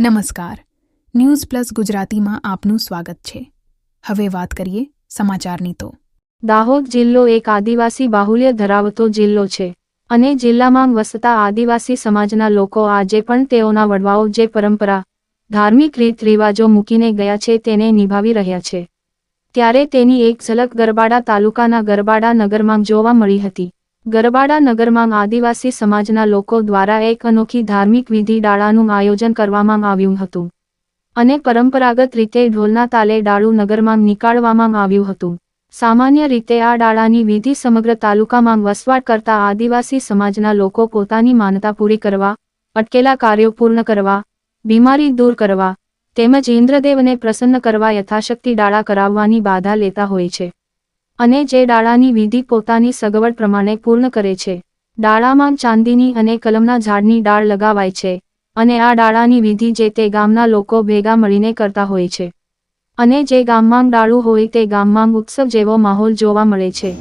નમસ્કાર, news plus ગુજરાતીમાં આપનું સ્વાગત છે। હવે વાત કરીએ સમાચારની તો। દાહોદ જિલ્લો એક આદિવાસી બાહુલ્ય ધરાવતો જિલ્લો છે અને જિલ્લામાં વસતા આદિવાસી સમાજના લોકો આજે પણ તેઓના વડવાઓ જે પરંપરા, ધાર્મિક રીત રિવાજો મૂકીને ગયા છે તેને નિભાવી રહ્યા છે। ત્યારે તેની એક ઝલક ગરબાડા તાલુકાના ગરબાડા નગરમાં જોવા મળી હતી। ગરબાડા નગરમાં આદિવાસી સમાજના લોકો દ્વારા એક અનોખી ધાર્મિક વિધિ ડાળાનું આયોજન કરવામાં આવ્યું હતું અને પરંપરાગત રીતે ઢોલના તાલે ડાળું નગરમાં નીકાળવામાં આવ્યું હતું। સામાન્ય રીતે આ ડાળાની વિધિ સમગ્ર તાલુકામાં વસવાટ કરતા આદિવાસી સમાજના લોકો પોતાની માનતા પૂરી કરવા, અટકેલા કાર્યો પૂર્ણ કરવા, બીમારી દૂર કરવા તેમજ ઇન્દ્રદેવને પ્રસન્ન કરવા યથાશક્તિ ડાળા કરાવવાની બાધા લેતા હોય છે અને જે ડાળાની વિધિ પોતાની સગવડ પ્રમાણે પૂર્ણ કરે છે। ડાળામાં ચાંદીની અને કલમના ઝાડની ડાળ લગાવાય છે અને આ ડાળાની વિધિ જે તે ગામના લોકો ભેગા મળીને કરતા હોય છે અને જે ગામમાં ડાળું હોય તે ગામમાં ઉત્સવ જેવો માહોલ જોવા મળે છે।